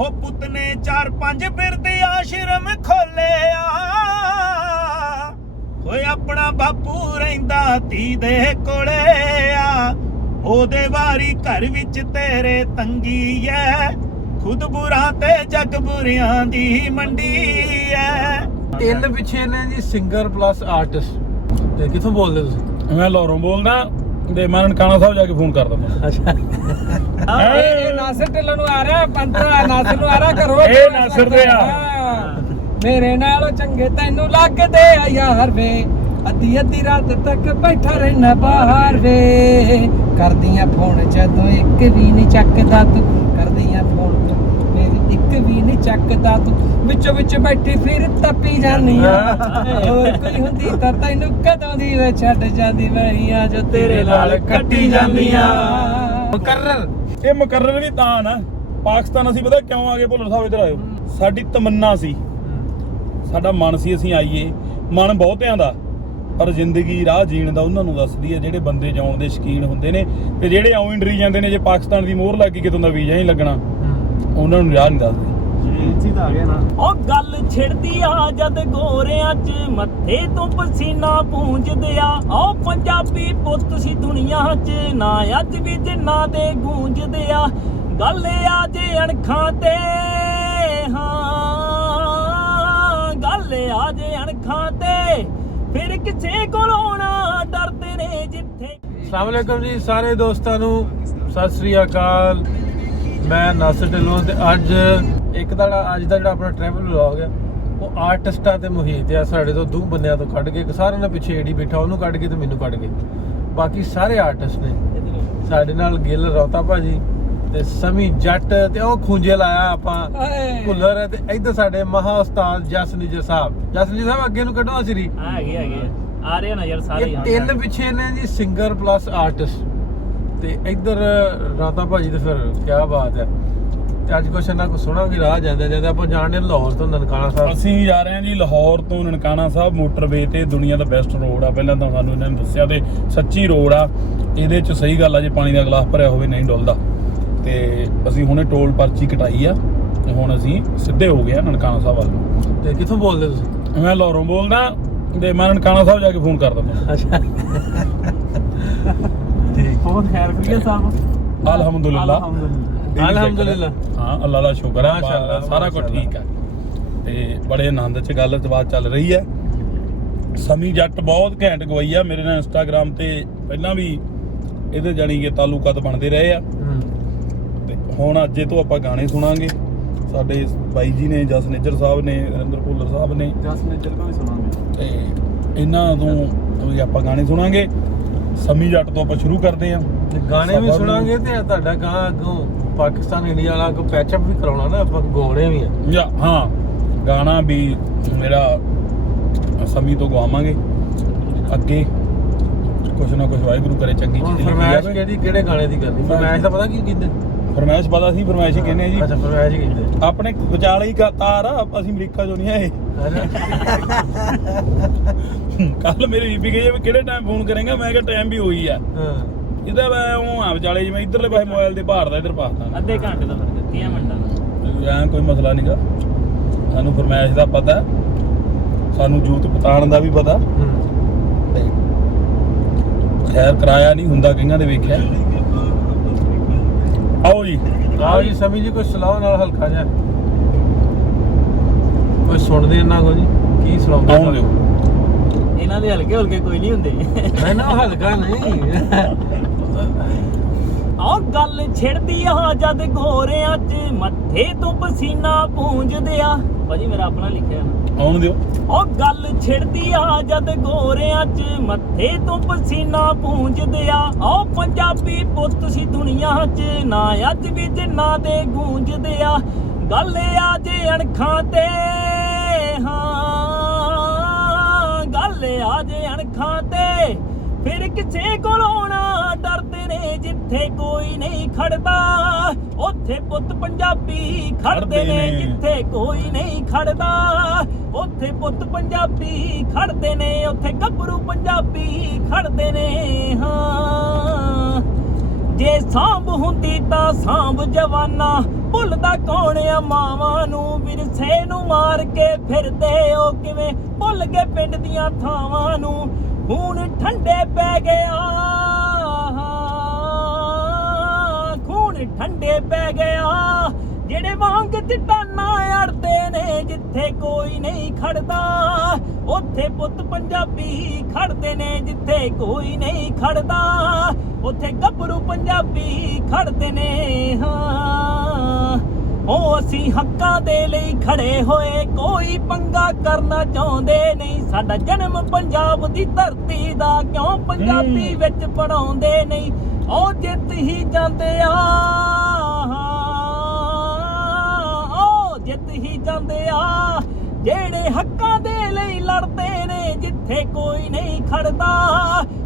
ओ पुत ने 4-5 बिरदी आश्रम खोलिया होए अपना बापू रहिंदा धी दे कोले आ ओदे वारी घर विच तेरे तंगी है खुद बुरा ते जग बुरियां दी मंडी है। ਤਿੰਨ ਪਿੱਛੇ ਨੇ ਜੀ ਸਿੰਗਰ ਪਲੱਸ ਆਰਟਿਸਟ। ਤੇ ਕਿੱਥੋਂ ਬੋਲਦੇ ਤੁਸੀਂ? ਮੈਂ ਲਾਹੌਰੋਂ ਬੋਲਦਾ ਤੇ ਮੈਂ ਨਨਕਾਣਾ ਸਾਹਿਬ ਜਾ ਕੇ ਫੋਨ ਕਰ ਦਿੰਦਾ। ਅੱਛਾ ਇਹ ਨਾਸਰ ਢਿੱਲੋਂ ਨੂੰ ਆ ਰਿਹਾ, ਪੰਤਰਾ ਨਾਸਰ ਨੂੰ ਆ ਰਿਹਾ ਕਰੋ। ਇਹ ਨਾਸਰ ਦੇ ਆ ਮੇਰੇ ਨਾਲੋਂ ਚੰਗੇ ਤੈਨੂੰ ਲੱਗਦੇ ਆ ਯਾਰ ਵੇ ਅੱਧੀ ਅੱਧੀ ਰਾਤ ਤੱਕ ਬੈਠਾ ਰਹਿਣਾ ਬਾਹਰ ਵੇ ਕਰਦੀਆਂ ਫੋਨ ਜਦੋਂ ਇੱਕ ਵੀ ਨਹੀਂ ਚੱਕਦਾ ਤੂੰ ਕਰਦੀਆਂ ਫੋਨ ਮੇਰੀ ਇੱਕ ਵੀ ਨਹੀਂ ਚੱਕਦਾ ਤੂੰ ਵਿੱਚੋਂ ਵਿੱਚ ਬੈਠੀ ਫਿਰ ਤੱਪੀ ਜਾਨੀ ਆ ਹੋਰ ਕੋਈ ਹੁੰਦੀ ਤਾਂ ਤੈਨੂੰ ਕਦੋਂ ਦੀ ਵੇ ਛੱਡ ਜਾਂਦੀ ਵਹੀਆਂ ਜੋ ਤੇਰੇ ਨਾਲ ਕੱਟੀ ਜਾਂਦੀਆਂ। ਮੁਕਰਰ ਇਹ ਮੁਕਰਰ ਵੀ ਤਾਂ ਨਾ ਪਾਕਿਸਤਾਨ ਅਸੀਂ ਪਤਾ ਕਿਉਂ ਆ ਗਏ ਭੁੱਲਰ ਸਾਹਿਬ ਇੱਧਰ ਆਇਓ ਸਾਡੀ ਤਮੰਨਾ ਸੀ ਸਾਡਾ ਮਨ ਸੀ ਅਸੀਂ ਆਈਏ ਮਨ ਬਹੁਤਿਆਂ ਦਾ ਪਰ ਜ਼ਿੰਦਗੀ ਰਾਹ ਜੀਣ ਦਾ ਉਹਨਾਂ ਨੂੰ ਦੱਸਦੀ ਹੈ ਜਿਹੜੇ ਬੰਦੇ ਜਾਣ ਦੇ ਸ਼ੌਕੀਨ ਹੁੰਦੇ ਨੇ ਤੇ ਜਿਹੜੇ ਆਉਂ ਡਰੀ ਜਾਂਦੇ ਨੇ ਜੇ ਪਾਕਿਸਤਾਨ ਦੀ ਮੋਹਰ ਲੱਗ ਗਈ ਕਿਤੋਂ ਦਾ ਵੀਜ਼ਾ ਨਹੀਂ ਲੱਗਣਾ ਉਹਨਾਂ ਨੂੰ ਰਾਹ ਨਹੀਂ ਦੱਸਦੇ। ਉਹ ਗੱਲ ਛਿੜਦੀ ਆ ਜਦ ਗੋਰਿਆਂ 'ਚ ਮੱਥੇ ਤੋਂ ਪਸੀਨਾ ਪੂੰਝਦੇ ਆ ਉਹ ਪੰਜਾਬੀ ਪੁੱਤ ਸੀ ਦੁਨੀਆ 'ਚ ਨਾ ਅੱਜ ਵੀ ਜਿੰਨਾ ਦੇ ਗੂੰਜਦੇ ਆ ਗੱਲ ਆ ਜੇ ਅਣਖਾਂ ਤੇ ਹਾਂ ਗੱਲ ਆ ਜੇ ਅਣਖਾਂ ਤੇ ਫਿਰ ਕਿਸੇ ਕੋਲੋਂ ਨਾ ਡਰਦੇ ਨੇ ਜਿੱਥੇ। अस्सलाम वालेकुम जी सारे दोस्तों ਨੂੰ ਸਤਿ ਸ੍ਰੀ ਅਕਾਲ। ਮੈਂ ਨਾਸਰ ਢਿੱਲੋਂ ਤੇ ਅੱਜ ਇੱਕ ਦਾ ਅੱਜ ਦਾ ਜਿਹੜਾ ਆਪਣਾ ਟਰੈਵਲ ਵਲੌਗ ਹੈ ਉਹ ਆਰਟਿਸਟਾਂ ਤੇ ਮੁਹੀਤ ਆ ਸਾਡੇ ਤੋਂ ਦੋ ਬੰਦਿਆਂ ਤੋਂ ਕੱਢ ਕੇ ਸਾਰਿਆਂ ਨੇ ਪਿੱਛੇ ਏਡੀ ਬੈਠਾ ਉਹਨੂੰ ਕੱਢ ਕੇ ਤੇ ਮੈਨੂੰ ਕੱਢ ਕੇ ਬਾਕੀ ਸਾਰੇ ਆਰਟਿਸਟ ਨੇ ਸਾਡੇ ਨਾਲ ਗਿੱਲ ਰੌਤਾ ਭਾਜੀ ਤੇ ਸਮੀ ਜੱਟ ਤੇ ਉਹ ਖੂੰਜੇ ਲਾਇਆ ਆਪਾਂ ਭੁੱਲਰ ਤੇ ਇੱਧਰ ਸਾਡੇ ਮਹਾ ਉਸਤਾਦ ਜਸਨੀਜਰ ਸਾਹਿਬ ਅੱਗੇ ਨੂੰ ਕੱਢੋ ਅਸਰੀ ਹੈਗੇ ਆ ਰਹੇ ਨਾ ਯਾਰ ਸਾਰੇ ਇਹ ਤਿੰਨ ਪਿੱਛੇ ਨੇ ਜੀ ਸਿੰਗਰ ਪਲੱਸ ਆਰਟਿਸਟ ਤੇ ਇੱਧਰ ਰਾਤਾ ਭਾਜੀ ਤੇ ਫਿਰ ਕੀ ਬਾਤ ਹੈ। ਤੇ ਅੱਜ ਕੁਛ ਨਾ ਕੁਛ ਸੁਣਾਂਗੇ ਰਾਹ ਜਾਂਦੇ ਆਪਾਂ ਜਾਣਦੇ ਲਾਹੌਰ ਤੋਂ ਨਨਕਾਣਾ ਸਾਹਿਬ। ਅਸੀਂ ਜਾ ਰਹੇ ਹਾਂ ਜੀ ਲਾਹੌਰ ਤੋਂ ਨਨਕਾਣਾ ਸਾਹਿਬ ਮੋਟਰਵੇ ਤੇ ਦੁਨੀਆ ਦਾ ਬੈਸਟ ਰੋਡ ਆ ਪਹਿਲਾਂ ਤਾਂ ਸਾਨੂੰ ਇਹਨਾਂ ਨੇ ਦੱਸਿਆ ਤੇ ਸੱਚੀ ਰੋਡ ਆ ਇਹਦੇ 'ਚ ਸਹੀ ਗੱਲ ਆ ਜੇ ਪਾਣੀ ਦਾ ਗਲਾਸ ਭਰਿਆ ਹੋਵੇ ਨਹੀਂ ਡੁੱਲਦਾ ਤੇ ਅਸੀਂ ਹੁਣੇ ਟੋਲ ਪਰਚੀ ਕਟਾਈ ਆ ਤੇ ਹੁਣ ਅਸੀਂ ਸਿੱਧੇ ਹੋ ਗਏ ਆ ਨਨਕਾਣਾ ਸਾਹਿਬ ਵੱਲ। ਤੇ ਕਿੱਥੋਂ ਬੋਲਦੇ ਤੁਸੀਂ? ਮੈਂ ਲਾਹੌਰੋਂ ਬੋਲਦਾ ਤੇ ਮੈਂ ਨਨਕਾਣਾ ਸਾਹਿਬ ਜਾ ਕੇ ਫੋਨ ਕਰ ਦਿੰਦਾ। ਅੱਛਾ ਠੀਕ ਬਹੁਤ ਖੈਰ ਕਰੀਏ ਸਾਹਿਬ ਅਲਹਮਦੁਲਿਲਾ ਹਾਂ ਅੱਲਾ ਦਾ ਸ਼ੁਕਰ ਹੈ ਮਾਸ਼ਾਅੱਲਾ, ਸਾਰਾ ਕੁਝ ਠੀਕ ਹੈ ਤੇ ਬੜੇ ਆਨੰਦ 'ਚ ਗੱਲਬਾਤ ਚੱਲ ਰਹੀ ਹੈ। ਸਮੀ ਜੱਟ ਬਹੁਤ ਘੈਂਟ ਗਵਾਈ ਆ ਮੇਰੇ ਨਾਲ ਇੰਸਟਾਗ੍ਰਾਮ ਤੇ ਪਹਿਲਾਂ ਵੀ ਇਹਦੇ ਜਾਣੀ ਕਿ ਤਾਲੁਕਾਤ ਬਣਦੇ ਰਹੇ ਆ ਤੇ ਹੁਣ ਅੱਜ ਤੋਂ ਆਪਾਂ ਗਾਣੇ ਸੁਣਾਂਗੇ। ਸਾਡੇ ਬਾਈ ਜੀ ਨੇ ਜਸਨੇਜਰ ਸਾਹਿਬ ਨੇ ਨਰਿੰਦਰ ਭੁੱਲਰ ਸਾਹਿਬ ਨੇ ਜਸਨੇਜਰ ਕੋ ਵੀ ਸੁਣਾਂਗੇ ਤੇ ਇਹਨਾਂ ਤੋਂ ਵੀ ਆਪਾਂ ਗਾਣੇ ਸੁਣਾਂਗੇ। ਸਮੀ ਜੱਟ ਤੋਂ ਆਪਾਂ ਸ਼ੁਰੂ ਕਰਦੇ ਆਂ ਗਾਣੇ ਵੀ ਸੁਣਾਂਗੇ ਤੇ ਤੁਹਾਡਾ ਗਾਂ ਅੱਗੋਂ ਪਾਕਿਸਤਾਨ ਇੰਡੀਆ ਵਾਲਾ ਕੋ ਪੈਚਅਪ ਵੀ ਕਰਾਉਣਾ ਨਾ ਆਪਾਂ ਗਾਉਣੇ ਵੀ ਆ ਹਾਂ ਗਾਣਾ ਵੀ ਮੇਰਾ ਸਮੀ ਤੋਂ ਗਵਾਵਾਂਗੇ ਅੱਗੇ ਕੁਛ ਨਾ ਕੁਛ ਵਾਹਿਗੁਰੂ ਕਰੇ ਚੰਗੀ ਚੀਜ਼। ਫਰਮਾਇਸ਼ ਕਿਹੜੇ ਗਾਣੇ ਦੀ ਕਰਨੀ? ਫਰਮਾਇਸ਼ ਤਾਂ ਪਤਾ ਕੀ ਕਹਿੰਦੇ? ਫਰਮਾਇਸ਼ ਪਤਾ ਸੀ ਫਰਮਾਇਸ਼ ਹੀ ਕਹਿੰਦੇ ਆ ਜੀ। ਅੱਛਾ ਫਰਮਾਇਸ਼ ਹੀ ਕਹਿੰਦੇ ਆਪਣੇ ਵਿਚਾਲੇ ਹੀ ਤਾਰ ਆ ਅਸੀਂ ਅਮਰੀਕਾ ਚੋਂ ਨਹੀਂ ਆਏ। ਕੱਲ ਮੇਰੀ ਬੀਬੀ ਕਹੀ ਵੀ ਕਿਹੜੇ ਟਾਈਮ ਫੋਨ ਕਰੇਗਾ ਮੈਂ ਕਿਹਾ ਟਾਈਮ ਵੀ ਹੋਈ ਆ ਇਹਦਾ ਮੈਂ ਉਹ ਆ ਵਿਚਾਲੇ ਜਿਵੇਂ ਇੱਧਰਲੇ ਪਾਸੇ ਮੋਬਾਈਲ ਦੇ ਭਾਰ ਦਾ ਇੱਧਰ ਪਾਤਾ ਅੱਧੇ ਘੰਟੇ ਦਾ ਫਰਕ 30 ਮਿੰਟਾਂ ਦਾ ਐਂ ਕੋਈ ਮਸਲਾ ਨਹੀਂਗਾ ਸਾਨੂੰ ਫਰਮਾਇਸ਼ ਦਾ ਪਤਾ ਸਾਨੂੰ ਜੂਤ ਪਤਾਣ ਦਾ ਵੀ ਪਤਾ ਤੇ ਖੈਰ ਕਰਾਇਆ ਨਹੀਂ ਹੁੰਦਾ ਕਈਆਂ ਦੇ ਵੇਖਿਆ। ਆਓ ਜੀ ਸਮੀ ਜੀ ਕੋਈ ਸਲਾਹ ਨਾਲ ਹਲਕਾ ਜਿਹਾ ਕੋਈ ਸੁਣਦੇ ਇਹਨਾਂ ਕੋ ਜੀ ਕੀ ਸੁਣਾਉਂਦੇ ਆਉਣ ਦਿਓ ਇਹਨਾਂ ਦੇ ਹਲਕੇ ਹਲਕੇ ਕੋਈ ਨਹੀਂ ਹੁੰਦੇ ਮੈਂ ਨਾ ਹਲਕਾ ਨਹੀਂ ਆਹ ਗੱਲ ਛਿੜਦੀ ਆ ਜਦ ਗੋਰਿਆਂ 'ਚ ਮੱਥੇ ਤੋਂ ਪਸੀਨਾ ਪੂੰਝਦੇ ਆ ਭਾਜੀ ਮੇਰਾ ਆਪਣਾ ਲਿਖਿਆ ਨਾ ਆਉਣ ਦਿਓ। ਉਹ ਗੱਲ ਛਿੜਦੀ ਆ ਜਦ ਗੋਰਿਆਂ 'ਚ ਮੱਥੇ ਤੋਂ ਪਸੀਨਾ ਪੂੰਝਦੇ ਆ ਉਹ ਪੰਜਾਬੀ ਪੁੱਤ ਸੀ ਦੁਨੀਆ 'ਚ ਨਾ ਅੱਜ ਵੀ ਜਿੰਨਾ ਦੇ ਗੂੰਜਦੇ ਆ ਗੱਲ ਆ ਜੇ ਅਣਖਾਂ ਤੇ ਹਾਂ ਗੱਲ ਆ ਜੇ ਅਣਖਾਂ ਤੇ ਫਿਰ ਕਿਸੇ ਕੋਲੋਂ ਨਾ ਡਰਦੇ ਨੇ ਜਿੱਥੇ ਕੋਈ ਨਹੀਂ ਖੜਦਾ ਉੱਥੇ ਪੁੱਤ ਪੰਜਾਬੀ ਖੜਦੇ ਨੇ ਜਿੱਥੇ ਕੋਈ ਨਹੀਂ ਖੜਦਾ ਉੱਥੇ ਪੁੱਤ ਪੰਜਾਬੀ ਖੜਦੇ ਨੇ ਉੱਥੇ ਗੱਭਰੂ ਪੰਜਾਬੀ ਖੜਦੇ ਨੇ ਹਾਂ ਜੇ ਸਾਂਭ ਹੁੰਦੀ ਤਾਂ ਸਾਂਭ ਜਵਾਨਾ ਭੁੱਲਦਾ ਕੌਣ ਆ ਮਾਵਾਂ ਨੂੰ ਵਿਰਸੇ ਨੂੰ ਮਾਰ ਕੇ ਫਿਰਦੇ ਉਹ ਕਿਵੇਂ ਭੁੱਲ ਗਏ ਪਿੰਡ ਦੀਆਂ ਥਾਵਾਂ ਨੂੰ ਖੂਨ ਠੰਡੇ ਪੈ ਗਿਆ ਖੂਨ ਠੰਡੇ ਪੈ ਗਿਆ ਜਿਹੜੇ ਵਾਂਗ ਚਟਾਨਾ ਅੜਦੇ ਨੇ ਜਿੱਥੇ ਕੋਈ ਨਹੀਂ ਖੜਦਾ ਉੱਥੇ ਪੁੱਤ ਪੰਜਾਬੀ ਖੜਦੇ ਨੇ ਜਿੱਥੇ ਕੋਈ ਨਹੀਂ ਖੜਦਾ ਉੱਥੇ ਗੱਭਰੂ ਪੰਜਾਬੀ ਖੜਦੇ ਨੇ ਹਾਂ ਉਹ ਅਸੀਂ ਹੱਕਾਂ ਦੇ ਲਈ ਖੜੇ ਹੋਏ ਕੋਈ ਪੰਗਾ ਕਰਨਾ ਚਾਹੁੰਦੇ ਨਹੀਂ ਸਾਡਾ ਜਨਮ ਪੰਜਾਬ ਦੀ ਧਰਤੀ ਦਾ ਕਿਉਂ ਪੰਜਾਬੀ ਵਿੱਚ ਪੜਾਉਂਦੇ ਨਹੀਂ ਉਹ ਜਿੱਤ ਹੀ ਜਾਂਦੇ ਆ ਜਿੱਤ ਹੀ ਜਾਂਦੇ ਆ ਜਿਹੜੇ ਹੱਕਾਂ ਦੇ ਲਈ ਲੜਦੇ ਨੇ ਜਿੱਥੇ ਕੋਈ ਨਹੀਂ ਖੜਦਾ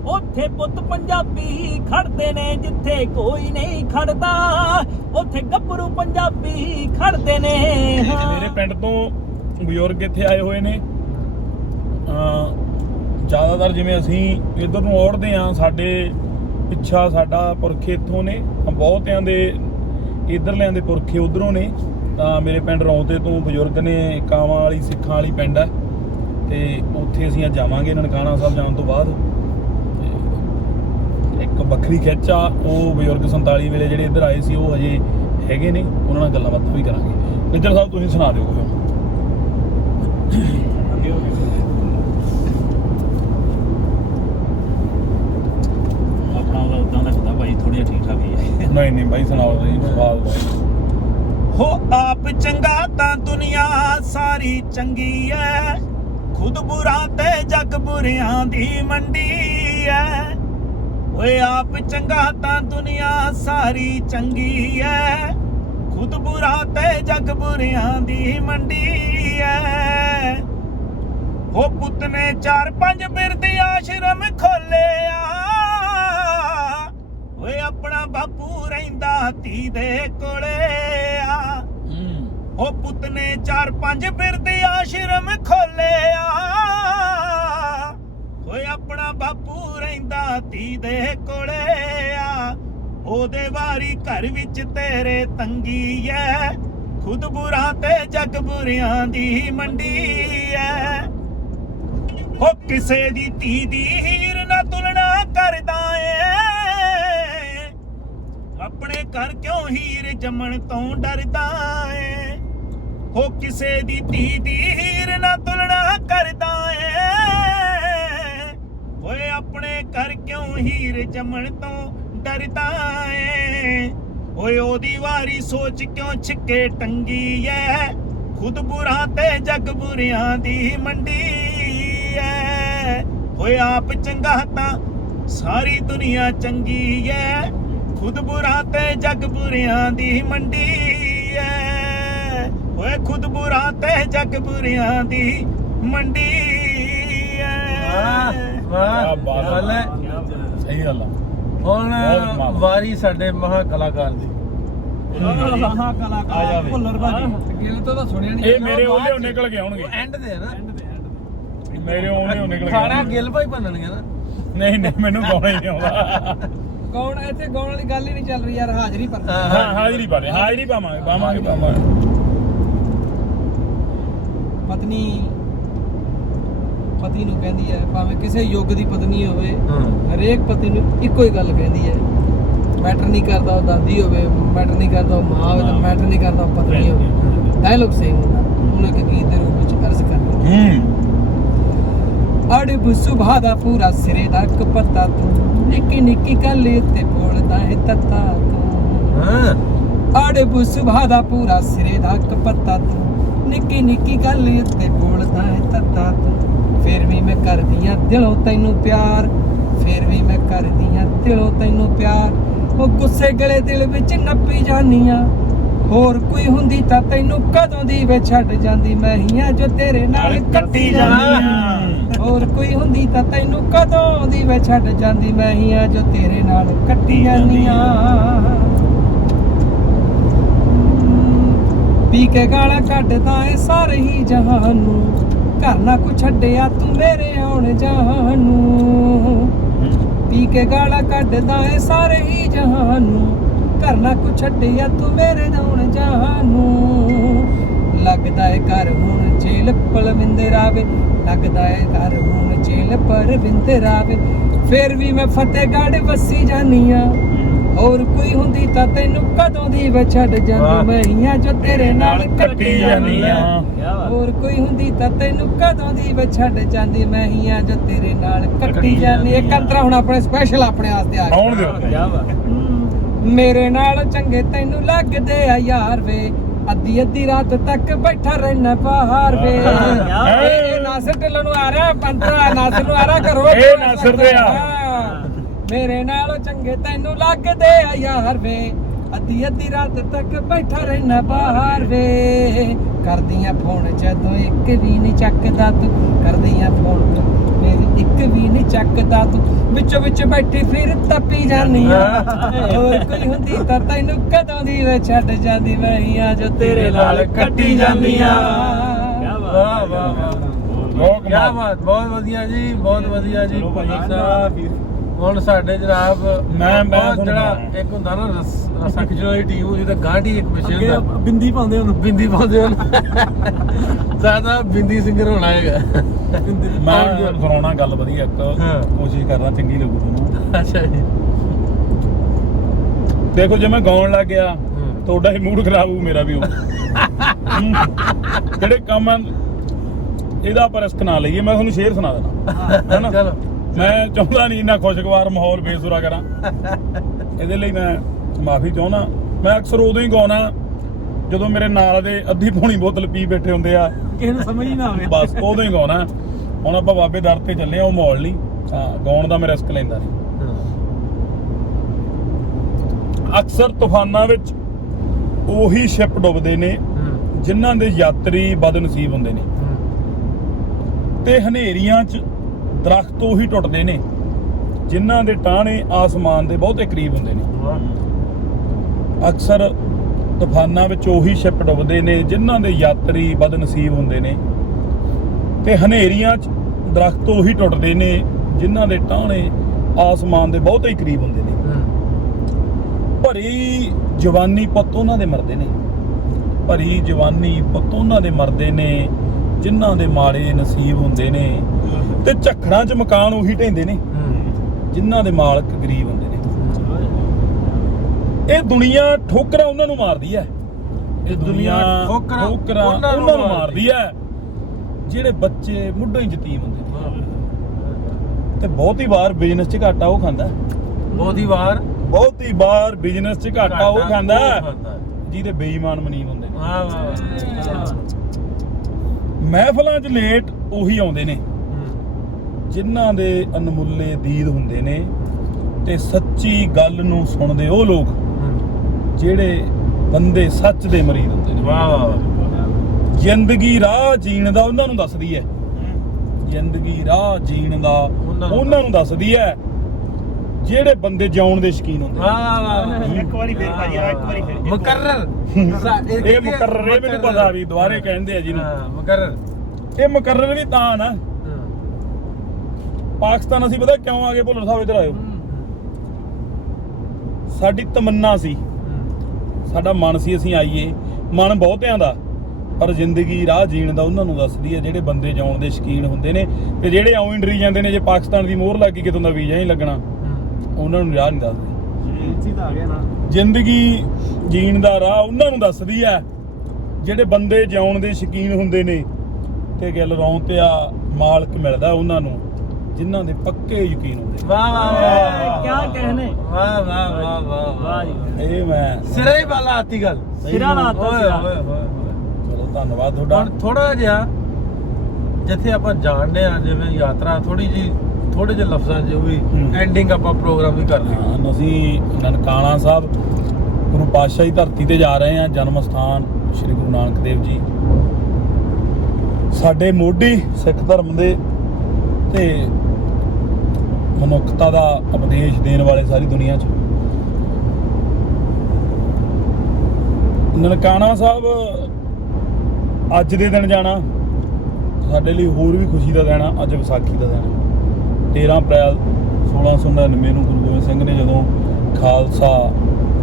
ਉੱਥੇ ਪੁੱਤ ਪੰਜਾਬੀ ਖੜਦੇ ਨੇ ਜਿੱਥੇ ਕੋਈ ਨਹੀਂ ਖੜਦਾ ਉੱਥੇ ਗੱਭਰੂ ਪੰਜਾਬੀ ਖੜਦੇ ਨੇ ਮੇਰੇ ਪਿੰਡ ਤੋਂ ਬਜ਼ੁਰਗ ਇੱਥੇ ਆਏ ਹੋਏ ਨੇ ਜ਼ਿਆਦਾਤਰ ਜਿਵੇਂ ਅਸੀਂ ਇੱਧਰ ਨੂੰ ਔੜਦੇ ਆ ਸਾਡੇ ਪਿੱਛਾ ਸਾਡਾ ਪੁਰਖੇ ਇੱਥੋਂ ਨੇ ਬਹੁਤਿਆਂ ਦੇ ਇੱਧਰਲਿਆਂ ਦੇ ਪੁਰਖੇ ਉਧਰੋਂ ਨੇ ਤਾਂ ਮੇਰੇ ਪਿੰਡ ਰੌਂਤੇ ਤੋਂ ਬਜ਼ੁਰਗ ਨੇ ਕਾਵਾਂ ਵਾਲੀ ਸਿੱਖਾਂ ਵਾਲੀ ਪਿੰਡ ਹੈ ਤੇ ਉੱਥੇ ਅਸੀਂ ਅੱਜ ਜਾਵਾਂਗੇ ਨਨਕਾਣਾ ਸਾਹਿਬ ਜਾਣ ਤੋਂ ਬਾਅਦ ਇੱਕ ਵੱਖਰੀ ਖਿੱਚ ਆ ਉਹ ਬਜ਼ੁਰਗ 47 ਵੇਲੇ ਜਿਹੜੇ ਇੱਧਰ ਆਏ ਸੀ ਉਹ ਹਜੇ ਹੈਗੇ ਨੇ ਉਹਨਾਂ ਨਾਲ ਗੱਲਾਂ ਬਾਤਾਂ ਵੀ ਕਰਾਂਗੇ ਨਿੱਜਰ ਸਾਹਿਬ ਤੁਸੀਂ ਸੁਣਾ ਦਿਓ ਕੋਈ ਆਪਣਾ ਉਦਾਂ ਲੱਗਦਾ ਭਾਈ ਥੋੜ੍ਹੀਆਂ ਠੀਕ ਠਾਕ ਹੀ ਹੈ ਨਹੀਂ ਬਾਈ ਸੁਣਾਓ ਜੀ ਸਵਾਲ ਬਾਈ ਹੋ ਆਪ ਚੰਗਾ ਤਾਂ ਦੁਨੀਆ ਸਾਰੀ ਚੰਗੀ ਐ ਖੁਦ ਬੁਰਾ ਤੇ ਜੱਗ ਬੁਰਿਆਂ ਦੀ ਮੰਡੀ ਐ ਓਏ ਆਪ ਚੰਗਾ ਤਾਂ ਦੁਨੀਆ ਸਾਰੀ ਚੰਗੀ ਐ ਖੁਦ ਬੁਰਾ ਤੇ ਜੱਗ ਬੁਰਿਆਂ ਦੀ ਮੰਡੀ ਐ ਹੋ ਪੁੱਤ ਨੇ 4-5 ਬਿਰਦੀ ਆਸ਼ਰਮ ਖੋਲਿਆ ਓਏ ਆਪਣਾ ਬਾਪੂ ਰਹਿੰਦਾ ਧੀ ਦੇ ਕੋਲੇ ਆ ਉਹ ਪੁੱਤ ਨੇ 4-5 ਬਿਰਦੀ ਆਸ਼ਰਮ ਖੋਲਿਆ ਓਏ ਆਪਣਾ ਬਾਪੂ ਰਹਿੰਦਾ ਧੀ ਦੇ ਕੋਲੇ ਆ ਉਹਦੇ ਵਾਰੀ ਘਰ ਵਿੱਚ ਤੇਰੇ ਤੰਗੀ ਐ ਖੁਦ ਬੁਰਾ ਤੇ ਜੱਗ ਬੁਰਿਆਂ ਦੀ ਮੰਡੀ ਐ ਉਹ ਕਿਸੇ ਦੀ ਧੀ ਦੀ ਹੀਰ ਨਾ ਤੁਲਨਾ ਕਰਦਾ ਏ ਆਪਣੇ ਘਰ ਕਿਉਂ ਹੀਰ ਜੰਮਣ ਤੋਂ ਡਰਦਾ ਏ ਹੋ ਕਿਸੇ ਦੀ ਧੀ ਦੀ ਹੀਰ ਨਾ ਤੁਲਨਾ ਕਰਦਾ ਏ ਓਏ ਆਪਣੇ ਘਰ ਕਿਉਂ ਹੀਰ ਜੰਮਣ ਤੋਂ ਡਰਦਾ ਏ ਓਏ ਉਹਦੀ ਵਾਰੀ ਸੋਚ ਕਿਉਂ ਛਿੱਕੇ ਟੰਗੀ ਐ ਖੁਦ ਬੁਰਾ ਤੇ ਜੱਗ ਬੁਰਿਆਂ ਦੀ ਮੰਡੀ ਐ ਓਏ ਆਪ ਚੰਗਾ ਤਾਂ ਸਾਰੀ ਦੁਨੀਆ ਚੰਗੀ ਐ ਖੁਦ ਬੁਰਾ ਤੇ ਜੱਗ ਬੁਰਿਆਂ ਦੀ ਮੰਡੀ ਐ ਓਏ ਖੁਦ ਬੁਰਾ ਤੇ ਜੱਗ ਬੁਰਿਆਂ ਦੀ ਮੰਡੀ ਐ ਵਾਹ ਬਾਤ ਹੈ ਸਹੀ ਗੱਲ ਆ ਹੁਣ ਵਾਰੀ ਸਾਡੇ ਮਹਾ ਕਲਾਕਾਰ ਦੀ ਮਹਾ ਕਲਾਕਾਰ ਭੁੱਲਰ ਭਾਜੀ ਗਿੱਲ ਤੋਂ ਤਾਂ ਸੁਣਿਆ ਨਹੀਂ ਇਹ ਮੇਰੇ ਉਹਲੇ ਨਿਕਲ ਕੇ ਆਉਣਗੇ ਐਂਡ ਦੇ ਨਾ ਮੇਰੇ ਉਹਲੇ ਨਿਕਲ ਕੇ ਖਾਣਾ ਆਉਣਗੇ। ਗਿੱਲ ਭਾਈ ਬਣਨਗੇ ਨਾ ਨਹੀਂ ਮੈਨੂੰ ਗਾਉਣਾ ਹੀ ਨਹੀਂ ਆਉਂਦਾ ਕੌਣ ਇੱਥੇ ਗਾਉਣ ਵਾਲੀ ਗੱਲ ਹੀ ਨਹੀਂ ਚੱਲ ਰਹੀ ਯਾਰ ਹਾਜ਼ਰੀ ਪਰ ਹਾਂ ਹਾਜ਼ਰੀ ਪਾਵਾਂਗੇ ਪਤੀ ਨੂੰ ਕਹਿੰਦੀ ਹੈ ਭਾਵੇਂ ਕਿਸੇ ਯੁੱਗ ਦੀ ਪਤਨੀ ਹੋਵੇ ਹਾਂ ਹਰੇਕ ਪਤੀ ਨੂੰ ਇੱਕੋ ਹੀ ਗੱਲ ਕਹਿੰਦੀ ਹੈ ਮੈਟਰ ਨਹੀਂ ਕਰਦਾ ਉਹ ਦਾਦੀ ਹੋਵੇ ਮੈਟਰ ਨਹੀਂ ਕਰਦਾ ਉਹ ਮਾਂ ਹੋਵੇ ਮੈਟਰ ਨਹੀਂ ਕਰਦਾ ਉਹ ਪਤਨੀ ਹੋਵੇ ਡਾਇਲੌਗ ਸੇਮ ਹੁੰਦਾ ਉਹਨਾਂ ਕੇ ਗੀਤ ਦੇ ਰੂਪ ਵਿੱਚ ਅਰਜ਼ ਕਰਦਾ ਅੜਬ ਸੁਭਾ ਦਾ ਪੂਰਾ ਸਿਰੇ ਦਾ ਕਪੱਤਾ ਤੂੰ ਨਿੱਕੀ ਨਿੱਕੀ ਗੱਲ ਉੱਤੇ ਬੋਲਦਾ ਹੈ ਤੱਤਾ ਤੂੰ ਹਾਂ ਅੜਬ ਸੁਭਾ ਦਾ ਪੂਰਾ ਸਿਰੇ ਦਾ ਕਪੱਤਾ ਤੂੰ ਨਿੱਕੀ ਨਿੱਕੀ ਗੱਲ ਉੱਤੇ ਬੋਲਦਾ ਹੈ ਤੱਤਾ ਤੂੰ ਫਿਰ ਵੀ ਮੈਂ ਕਰਦੀ ਆ ਦਿਲੋਂ ਤੈਨੂੰ ਪਿਆਰ ਫਿਰ ਵੀ ਮੈਂ ਕਰਦੀ ਆ ਦਿਲੋਂ ਤੈਨੂੰ ਪਿਆਰ ਉਹ ਗੁੱਸੇ ਗਲੇ ਦਿਲ ਵਿੱਚ ਨੱਪੀ ਜਾਨੀ ਆ ਹੋਰ ਕੋਈ ਹੁੰਦੀ ਤਾਂ ਤੈਨੂੰ ਕਦੋਂ ਦੀ ਵੇ ਛੱਡ ਜਾਂਦੀ ਮੈਂ ਹੀ ਆ ਜੋ ਤੇਰੇ ਨਾਲ ਕੱਟੀ ਜਾਨੀ ਆ ਹੋਰ ਕੋਈ ਹੁੰਦੀ ਤਾਂ ਤੈਨੂੰ ਕਦੋਂ ਦੀ ਵੇ ਛੱਡ ਜਾਂਦੀ ਮੈਂ ਹੀ ਆ ਜੋ ਤੇਰੇ ਨਾਲ ਕੱਟੀ ਜਾਨੀ ਆ ਪੀ ਕੇ ਗਾਲਾਂ ਕੱਢਦਾ ਏ ਸਾਰੇ ਹੀ ਜਹਾਨ ਨੂੰ ਘਰ ਨਾ ਕੋ ਛੱਡਿਆ ਤੂੰ ਮੇਰੇ ਆਉਣ ਜਾਣ ਨੂੰ ਪੀ ਕੇ ਗਾਲਾਂ ਕੱਢਦਾ ਏ ਸਾਰੇ ਹੀ ਜਹਾਨ ਨੂੰ ਘਰ ਨਾ ਕੁ ਛੱਡਿਆ ਤੂੰ ਮੇਰੇ ਨਾਉਣ ਜਹਾਨ ਨੂੰ ਲੱਗਦਾ ਏ ਘਰ ਹੁਣ ਜੇਲ ਪਲਵਿੰਦਰ ਆਵੇ ਲੱਗਦਾ ਏ ਘਰ ਹੁਣ ਜੇਲ ਪਰਵਿੰਦਰ ਆਵੇ ਫੇਰ ਵੀ ਮੈਂ ਫਤਿਹਗੜ੍ਹ ਵਸੀ ਜਾਨੀ ਆ ਹੋਰ ਕੋਈ ਹੁੰਦੀ ਤਾਂ ਤੈਨੂੰ ਕਦੋਂ ਦੀ ਵੇ ਛੱਡ ਜਾਂਦੀ ਮਹੀਆਂ ਜੋ ਤੇਰੇ ਨਾਲ ਕੱਟੀ ਜਾਨੀ ਆ ਹੋਰ ਕੋਈ ਹੁੰਦੀ ਤਾਂ ਤੈਨੂੰ ਕਦੋਂ ਦੀ ਵੇ ਛੱਡ ਜਾਂਦੀ ਮਹੀਆਂ ਜੋ ਤੇਰੇ ਨਾਲ ਕੱਟੀ ਜਾਨੀ ਇੱਕ ਅੰਤਰਾ ਹੁਣ ਆਪਣੇ ਸਪੈਸ਼ਲ ਆਪਣੇ ਵਾਸਤੇ ਆ ਆਉਣ ਦਿਓ ਮੇਰੇ ਨਾਲ ਚੰਗੇ ਤੈਨੂੰ ਲੱਗਦੇ ਆ ਯਾਰ ਵੇ ਅੱਧੀ ਅੱਧੀ ਰਾਤ ਤੱਕ ਬੈਠਾ ਰਹਿਣਾ ਬਾਹਰ ਵੇ ਇਹ ਨਾਸਰ ਢਿੱਲੋਂ ਨੂੰ ਆ ਰਿਹਾ ਪੰਤਰਾ ਨਾਸਰ ਨੂੰ ਆ ਰਿਹਾ ਕਰੋ ਇਹ ਨਾਸਰ ਦੇ ਆ ਮੇਰੇ ਨਾਲ ਚੰਗੇ ਤੈਨੂੰ ਲੱਗਦੇ ਆ ਯਾਰ ਵੇ ਅੱਧੀ ਅੱਧੀ ਰਾਤ ਤੱਕ ਬੈਠਾ ਰਹਿਣਾ ਬਾਹਰ ਵੇ ਕਰਦੀਆਂ ਫੋਨ ਜਦੋਂ ਇੱਕ ਵੀ ਨਹੀਂ ਚੱਕਦਾ ਤੂੰ ਕਰਦੀਆਂ ਫੋਨ ਮੇਰੀ ਇੱਕ ਵੀ ਨਹੀਂ ਚੱਕਦਾ ਤੂੰ ਵਿੱਚੋਂ ਵਿੱਚ ਬੈਠੀ ਫਿਰ ਤੱਪੀ ਜਾਨੀ ਆ ਹੋਰ ਕੋਈ ਹੁੰਦੀ ਤਾਂ ਤੈਨੂੰ ਕਦੋਂ ਦੀ ਵੇ ਛੱਡ ਜਾਂਦੀ ਮਹੀਆਂ ਜੋ ਤੇਰੇ ਨਾਲ ਕੱਟੀ ਜਾਨੀ ਆ ਵਾਹ ਵਾਹ ਵਾਹ ਕੀ ਬਾਤ ਬਹੁਤ ਵਧੀਆ ਜੀ ਬਹੁਤ ਵਧੀਆ ਜੀ ਭਾਈ ਸਾਹਿਬ ਹੁਣ ਸਾਡੇ ਜਨਾਬ ਮੈਂ ਜਿਹੜਾ ਇੱਕ ਹੁੰਦਾ ਨਾ ਰਸਾ ਖਿਚੜੀ ਵਾਲੀ ਟੀਮ ਜਿਹਦਾ ਗਾਂਢੀ ਇੱਕ ਪਿੱਛੇ ਹੁੰਦਾ ਬਿੰਦੀ ਪਾਉਂਦੇ ਉਹਨੂੰ ਬਿੰਦੀ ਪਾਉਂਦੇ ਹਨ ਜ਼ਿਆਦਾ ਬਿੰਦੀ ਸਿੰਗਰ ਹੋਣਾ ਹੈਗਾ ਮੈਂ ਸੁਣਾਉਣਾ ਗੱਲ ਵਧੀਆ ਇੱਕ ਕੋਸ਼ਿਸ਼ ਕਰਦਾ ਚੰਗੀ ਲੱਗੂ ਤੁਹਾਨੂੰ ਅੱਛਾ ਜੀ ਦੇਖੋ ਜੇ ਮੈਂ ਗਾਉਣ ਲੱਗ ਗਿਆ ਤੁਹਾਡਾ ਹੀ ਮੂਡ ਖਰਾਬ ਹੋਊ ਮੇਰਾ ਵੀ ਹੋ ਜਿਹੜੇ ਕੰਮ ਆ ਇਹਦਾ ਆਪਾਂ ਰਿਸਕ ਨਾ ਲਈਏ ਮੈਂ ਤੁਹਾਨੂੰ ਸ਼ੇਰ ਸੁਣਾ ਦੇਣਾ ਹੈਨਾ ਚਲੋ ਮੈਂ ਚਾਹੁੰਦਾ ਨਹੀਂ ਇੰਨਾ ਖੁਸ਼ਗਵਾਰ ਮਾਹੌਲ ਬੇਸੁਰਾ ਕਰਾਂ ਇਹਦੇ ਲਈ ਮੈਂ ਮਾਫੀ ਚਾਹੁੰਦਾ ਮੈਂ ਅਕਸਰ ਉਦੋਂ ਹੀ ਗਾਉਣਾ ਜਦੋਂ ਮੇਰੇ ਨਾਲ ਦੇ ਅੱਧੀ ਪੌਣੀ ਬੋਤਲ ਪੀ ਬੈਠੇ ਹੁੰਦੇ ਆ ਕਿਸੇ ਨੂੰ ਸਮਝ ਹੀ ਨਾ ਆਵੇ ਬਸ ਉਦੋਂ ਹੀ ਗਾਉਣਾ ਹੁਣ ਆਪਾਂ ਬਾਬੇ ਦਰ ਤੇ ਚੱਲੇ ਆ ਉਹ ਮਾਹੌਲ ਨਹੀਂ ਹਾਂ ਗਾਉਣ ਦਾ ਮੈਂ ਰਿਸਕ ਲੈਂਦਾ ਨਹੀਂ ਅਕਸਰ ਤੂਫਾਨਾਂ ਵਿੱਚ ਉਹੀ ਸ਼ਿਪ ਡੁੱਬਦੇ ਨੇ ਜਿਨ੍ਹਾਂ ਦੇ ਯਾਤਰੀ ਬਦਨਸੀਬ ਹੁੰਦੇ ਨੇ ਤੇ ਹਨੇਰੀਆਂ 'ਚ ਦਰਖਤ ਉਹੀ ਟੁੱਟਦੇ ਨੇ ਜਿਨ੍ਹਾਂ ਦੇ ਟਾਹਣੇ ਆਸਮਾਨ ਦੇ ਬਹੁਤੇ ਕਰੀਬ ਹੁੰਦੇ ਨੇ ਅਕਸਰ ਤੂਫਾਨਾਂ ਵਿੱਚ ਉਹੀ ਸ਼ਿਪ ਡੁੱਬਦੇ ਨੇ ਜਿਨ੍ਹਾਂ ਦੇ ਯਾਤਰੀ ਬਦਨਸੀਬ ਹੁੰਦੇ ਨੇ ਤੇ ਹਨੇਰੀਆਂ 'ਚ ਦਰਖਤ ਉਹੀ ਟੁੱਟਦੇ ਨੇ ਜਿਨ੍ਹਾਂ ਦੇ ਟਾਹਣੇ ਆਸਮਾਨ ਦੇ ਬਹੁਤੇ ਹੀ ਕਰੀਬ ਹੁੰਦੇ ਨੇ ਭਰੀ ਜਵਾਨੀ ਪੁੱਤ ਉਹਨਾਂ ਦੇ ਮਰਦੇ ਨੇ ਭਰੀ ਜਵਾਨੀ ਪੁੱਤ ਉਹਨਾਂ ਦੇ ਮਰਦੇ ਨੇ ਜਿਨ੍ਹਾਂ ਦੇ ਮਾੜੇ ਨਸੀਬ ਹੁੰਦੇ ਨੇ ਤੇ ਝੱਖੜਾਂ 'ਚ ਮਕਾਨ ਉਹੀ ਢਹਿੰਦੇ ਨੇ ਜਿਨ੍ਹਾਂ ਦੇ ਮਾਲਕ ਗਰੀਬ ਹੁੰਦੇ ਨੇ ਇਹ ਦੁਨੀਆ ਠੋਕਰਾਂ ਉਹਨਾਂ ਨੂੰ ਮਾਰਦੀ ਹੈ ਇਹ ਦੁਨੀਆ ਠੋਕਰਾਂ ਉਹਨਾਂ ਨੂੰ ਮਾਰਦੀ ਹੈ ਜਿਹੜੇ ਬੱਚੇ ਮੁੱਢੋਂ ਹੀ ਯਤੀਮ ਹੁੰਦੇ ਨੇ ਤੇ ਬਹੁਤੀ ਵਾਰ ਬਿਜ਼ਨਸ 'ਚ ਘਾਟਾ ਉਹ ਖਾਂਦਾ ਬਹੁਤੀ ਵਾਰ ਬਿਜ਼ਨਸ 'ਚ ਘਾਟਾ ਉਹ ਖਾਂਦਾ ਜਿਹਦੇ ਬੇਈਮਾਨ ਮਨੀਮ ਹੁੰਦੇ ਨੇ ਵਾਹ ਵਾਹ ਮਹਿਫਲਾਂ 'ਚ ਲੇਟ ਉਹੀ ਆਉਂਦੇ ਨੇ ਜਿਨ੍ਹਾਂ ਦੇ ਅਨਮੁੱਲੇ ਦੀਦ ਹੁੰਦੇ ਨੇ ਤੇ ਸੱਚੀ ਗੱਲ ਨੂੰ ਸੁਣਦੇ ਉਹ ਲੋਕ ਜਿਹੜੇ ਬੰਦੇ ਸੱਚ ਦੇ ਮਰੀਦ ਹੁੰਦੇ ਨੇ ਵਾਹ ਵਾਹ ਜ਼ਿੰਦਗੀ ਰਾਹ ਜੀਣ ਦਾ ਉਹਨਾਂ ਨੂੰ ਦੱਸਦੀ ਹੈ ਜ਼ਿੰਦਗੀ ਰਾਹ ਜੀਣ ਦਾ ਉਹਨਾਂ ਨੂੰ ਦੱਸਦੀ ਹੈ ਜਿਹੜੇ ਬੰਦੇ ਜਿਉਣ ਦੇ ਸ਼ੌਕੀਨ ਹੁੰਦੇ ਵਾਹ ਵਾਹ ਇੱਕ ਵਾਰੀ ਫੇਰ ਭਾਜੀ ਇੱਕ ਵਾਰੀ ਫੇਰ ਮੁਕਰਰ ਇਹ ਮੁਕਰਰ ਇਹ ਮੈਨੂੰ ਪਤਾ ਵੀ ਦੁਬਾਰੇ ਕਹਿੰਦੇ ਆ ਜਿਹਨੂੰ ਮੁਕਰਰ ਇਹ ਮੁਕਰਰ ਵੀ ਤਾਂ ਨਾ ਪਾਕਿਸਤਾਨ ਅਸੀਂ ਪਤਾ ਕਿਉਂ ਆ ਗਏ ਭੁੱਲਰ ਸਾਹਿਬ ਇੱਧਰ ਆਇਓ ਸਾਡੀ ਤਮੰਨਾ ਸੀ ਸਾਡਾ ਮਨ ਸੀ ਅਸੀਂ ਆਈਏ ਮਨ ਬਹੁਤਿਆਂ ਦਾ ਪਰ ਜ਼ਿੰਦਗੀ ਰਾਹ ਜੀਣ ਦਾ ਉਹਨਾਂ ਨੂੰ ਦੱਸਦੀ ਹੈ ਜਿਹੜੇ ਬੰਦੇ ਜਾਣ ਦੇ ਸ਼ੌਕੀਨ ਹੁੰਦੇ ਨੇ ਤੇ ਜਿਹੜੇ ਆਉਂ ਡਰੀ ਜਾਂਦੇ ਨੇ ਜੇ ਪਾਕਿਸਤਾਨ ਦੀ ਮੋਹਰ ਲੱਗ ਗਈ ਕਿਤੋਂ ਦਾ ਵੀਜ਼ਾ ਨਹੀਂ ਲੱਗਣਾ ਉਹਨਾਂ ਨੂੰ ਰਾਹ ਨਹੀਂ ਦੱਸਦੇ ਜ਼ਿੰਦਗੀ ਜੀਣ ਦਾ ਰਾਹ ਉਹਨਾਂ ਨੂੰ ਦੱਸਦੀ ਹੈ ਜਿਹੜੇ ਬੰਦੇ ਜਿਉਣ ਦੇ ਸ਼ੌਕੀਨ ਹੁੰਦੇ ਨੇ ਤੇ ਗੱਲ ਰੌਂ ਤੇ ਆ ਮਾਲਕ ਮਿਲਦਾ ਉਹਨਾਂ ਨੂੰ ਜਿਨ੍ਹਾਂ ਦੇ ਪੱਕੇ ਯਕੀਨ ਹੁੰਦੇ ਵਾਹ ਵਾਹ ਵਾਹ ਕੀ ਕਹਿਣੇ ਵਾਹ ਵਾਹ ਵਾਹ ਵਾਹ ਵਾਹ ਜੀ ਇਹ ਮੈਂ ਸਿਰੇ ਹੀ ਬਾਲਾ ਆਤੀ ਗੱਲ ਸਿਰਾ ਨਾ ਆਤਾ ਸਿਰਾ ਚਲੋ ਧੰਨਵਾਦ ਤੁਹਾਡਾ ਹੁਣ ਥੋੜਾ ਜਿਹਾ ਜਿੱਥੇ ਆਪਾਂ ਜਾਣਦੇ ਆ ਜਿਵੇਂ ਯਾਤਰਾ ਥੋੜੇ ਜਿਹੇ ਲਫ਼ਜ਼ਾਂ 'ਚ ਵੀ ਐਂਡਿੰਗ ਆਪਾਂ ਪ੍ਰੋਗਰਾਮ ਵੀ ਕਰ ਲਈਏ ਅਸੀਂ ਨਨਕਾਣਾ ਸਾਹਿਬ ਗੁਰੂ ਪਾਤਸ਼ਾਹੀ ਧਰਤੀ ਤੇ ਜਾ ਰਹੇ ਹਾਂ ਜਨਮ ਸਥਾਨ ਸ੍ਰੀ ਗੁਰੂ ਨਾਨਕ ਦੇਵ ਜੀ ਸਾਡੇ ਮੋਢੀ ਸਿੱਖ ਧਰਮ ਦੇ ਤੇ ਮਨੁੱਖਤਾ ਦਾ ਉਪਦੇਸ਼ ਦੇਣ ਵਾਲੇ ਸਾਰੀ ਦੁਨੀਆ 'ਚ ਨਨਕਾਣਾ ਸਾਹਿਬ ਅੱਜ ਦੇ ਦਿਨ ਜਾਣਾ ਸਾਡੇ ਲਈ ਹੋਰ ਵੀ ਖੁਸ਼ੀ ਦਾ ਦਿਨ ਆ ਅੱਜ ਵਿਸਾਖੀ ਦਾ ਦਿਨ 13 ਅਪ੍ਰੈਲ 1699 ਨੂੰ ਗੁਰੂ ਗੋਬਿੰਦ ਸਿੰਘ ਨੇ ਜਦੋਂ ਖਾਲਸਾ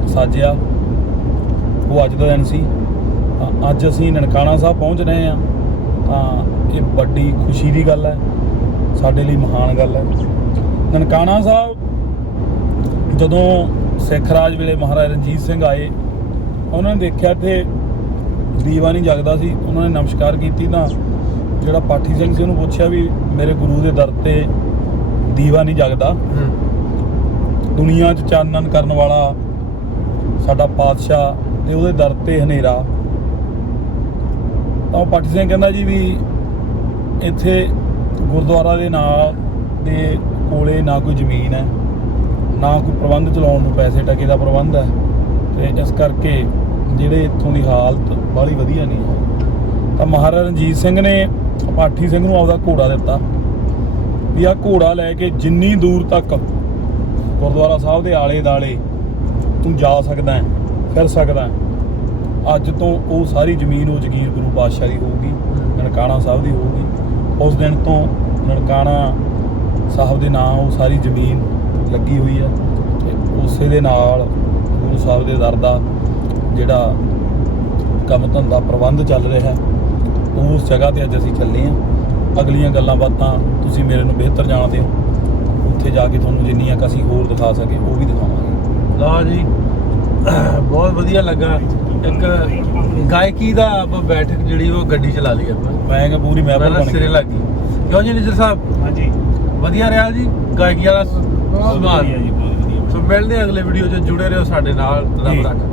ਸਾਜਿਆ, ਉਹ ਅੱਜ ਦਾ ਦਿਨ ਸੀ। ਤਾਂ ਅੱਜ ਅਸੀਂ ਨਨਕਾਣਾ ਸਾਹਿਬ ਪਹੁੰਚ ਰਹੇ ਹਾਂ, ਤਾਂ ਇਹ ਵੱਡੀ ਖੁਸ਼ੀ ਦੀ ਗੱਲ ਹੈ, ਸਾਡੇ ਲਈ ਮਹਾਨ ਗੱਲ ਹੈ। ਨਨਕਾਣਾ ਸਾਹਿਬ ਜਦੋਂ ਸਿੱਖ ਰਾਜ ਵੇਲੇ ਮਹਾਰਾਜਾ ਰਣਜੀਤ ਸਿੰਘ ਆਏ, ਉਹਨਾਂ ਨੇ ਦੇਖਿਆ ਇੱਥੇ ਦੀਵਾ ਨਹੀਂ ਜਗਦਾ ਸੀ। ਉਹਨਾਂ ਨੇ ਨਮਸਕਾਰ ਕੀਤੀ ਤਾਂ ਜਿਹੜਾ ਪਾਠੀ ਸਿੰਘ ਸੀ ਉਹਨੂੰ ਪੁੱਛਿਆ ਵੀ ਮੇਰੇ ਗੁਰੂ ਦੇ ਦਰ ਤੇ ਦੀਵਾ ਨਹੀਂ ਜਗਦਾ, ਦੁਨੀਆ 'ਚ ਚਾਨਣ ਕਰਨ ਵਾਲਾ ਸਾਡਾ ਪਾਤਸ਼ਾਹ ਤੇ ਉਹਦੇ ਦਰ ਤੇ ਹਨੇਰਾ। ਤਾਂ ਉਹ ਪਾਠੀ ਸਿੰਘ ਕਹਿੰਦਾ ਜੀ ਵੀ ਇੱਥੇ ਗੁਰਦੁਆਰਾ ਦੇ ਨਾਲ ਦੇ ਕੋਲੇ ਨਾ ਕੋਈ ਜ਼ਮੀਨ ਹੈ, ਨਾ ਕੋਈ ਪ੍ਰਬੰਧ ਚਲਾਉਣ ਨੂੰ ਪੈਸੇ ਟਕੇ ਦਾ ਪ੍ਰਬੰਧ ਹੈ, ਤੇ ਇਸ ਕਰਕੇ ਜਿਹੜੇ ਇੱਥੋਂ ਦੀ ਹਾਲਤ ਬਾਹਲੀ ਵਧੀਆ ਨਹੀਂ ਹੈ। ਤਾਂ ਮਹਾਰਾਜਾ ਰਣਜੀਤ ਸਿੰਘ ਨੇ ਪਾਠੀ ਸਿੰਘ ਨੂੰ ਆਪਦਾ ਘੋੜਾ ਦਿੱਤਾ ਵੀ ਆਹ ਘੋੜਾ ਲੈ ਕੇ ਜਿੰਨੀ ਦੂਰ ਤੱਕ ਗੁਰਦੁਆਰਾ ਸਾਹਿਬ ਦੇ ਆਲੇ ਦਾਲੇ ਤੂੰ ਜਾ ਸਕਦਾ ਹੈ, ਫਿਰ ਸਕਦਾ ਹੈ। ਅੱਜ ਤੋਂ ਉਹ ਸਾਰੀ ਜ਼ਮੀਨ ਉਹ ਜਗੀਰ ਗੁਰੂ ਪਾਤਸ਼ਾਹ ਦੀ ਹੋਊਗੀ, ਨਨਕਾਣਾ ਸਾਹਿਬ ਦੀ ਹੋਊਗੀ। ਉਸ ਦਿਨ ਤੋਂ ਨਨਕਾਣਾ ਸਾਹਿਬ ਦੇ ਨਾਂ ਉਹ ਸਾਰੀ ਜ਼ਮੀਨ ਲੱਗੀ ਹੋਈ ਹੈ, ਤੇ ਉਸੇ ਦੇ ਨਾਲ ਗੁਰੂ ਸਾਹਿਬ ਦੇ ਦਰ ਦਾ ਜਿਹੜਾ ਕੰਮ ਧੰਦਾ ਪ੍ਰਬੰਧ ਚੱਲ ਰਿਹਾ, ਉਸ ਜਗ੍ਹਾ ਤੇ ਅੱਜ ਅਸੀਂ ਚੱਲੇ ਹਾਂ। ਅਗਲੀਆਂ ਗੱਲਾਂ ਬਾਤਾਂ ਤੁਸੀਂ ਮੇਰੇ ਨੂੰ ਬਿਹਤਰ ਜਾਣਦੇ ਹੋ, ਉੱਥੇ ਜਾ ਕੇ ਤੁਹਾਨੂੰ ਜਿੰਨੀਆਂ ਕੁ ਅਸੀਂ ਹੋਰ ਦਿਖਾ ਸਕੇ ਉਹ ਵੀ ਦਿਖਾਵਾਂਗੇ। ਲਓ ਜੀ, ਬਹੁਤ ਵਧੀਆ ਲੱਗਾ। ਇੱਕ ਗਾਇਕੀ ਦਾ ਆਪਾਂ ਬੈਠਕ ਜਿਹੜੀ ਉਹ ਗੱਡੀ ਚਲਾ ਲਈ ਆਪਾਂ, ਮੈਂ ਕਿਹਾ ਪੂਰੀ ਮਹਿਫਲ ਪਹਿਲਾਂ ਬਣ ਸਿਰੇ ਗਈ। ਲੱਗ ਗਈ। ਕਿਉਂ ਜੀ ਨਿਜਰ ਸਾਹਿਬ? ਹਾਂਜੀ, ਵਧੀਆ ਰਿਹਾ ਜੀ ਗਾਇਕੀ ਵਾਲਾ ਸਮਾਨ। ਵਧੀਆ ਜੀ, ਬਹੁਤ ਵਧੀਆ। ਸੋ ਮਿਲਦੇ ਹਾਂ ਅਗਲੇ ਵੀਡੀਓ 'ਚ, ਜੁੜੇ ਰਹੋ ਸਾਡੇ ਨਾਲ। ਰੱਬ ਰੱਖਾ।